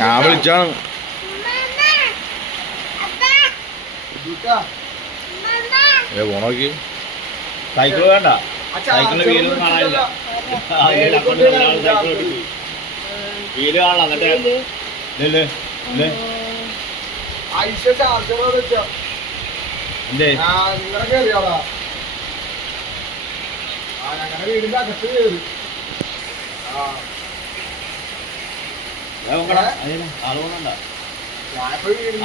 ഞാൻ വിളിച്ചാണ്. ഏ പോണോക്കി സൈക്കിൾ വേണ്ട. സൈക്കിളിന് വീൽ കാണാനില്ല. വീൽ കാണാം എന്നിട്ട് ഇല്ലേ, ഇല്ലേ. എന്തേ? ആ ഞങ്ങളുടെ വീടിന്റെ അകത്ത് കയറി.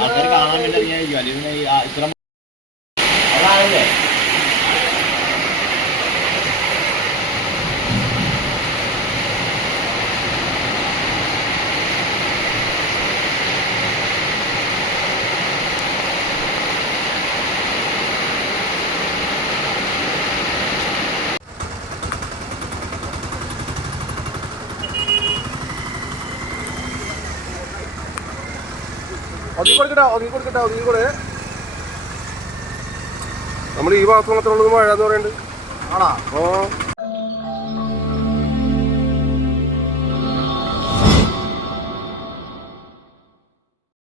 ആൾക്കാര് കാണാൻ വേണ്ടി ഇത്ര ഒതുങ്ങി കൂടെ നമ്മൾ ഈ ഭാഗത്ത് മാത്രമേ ഉള്ളൂ മഴ എന്ന് പറയുന്നുണ്ട് ആണോ? ഓ.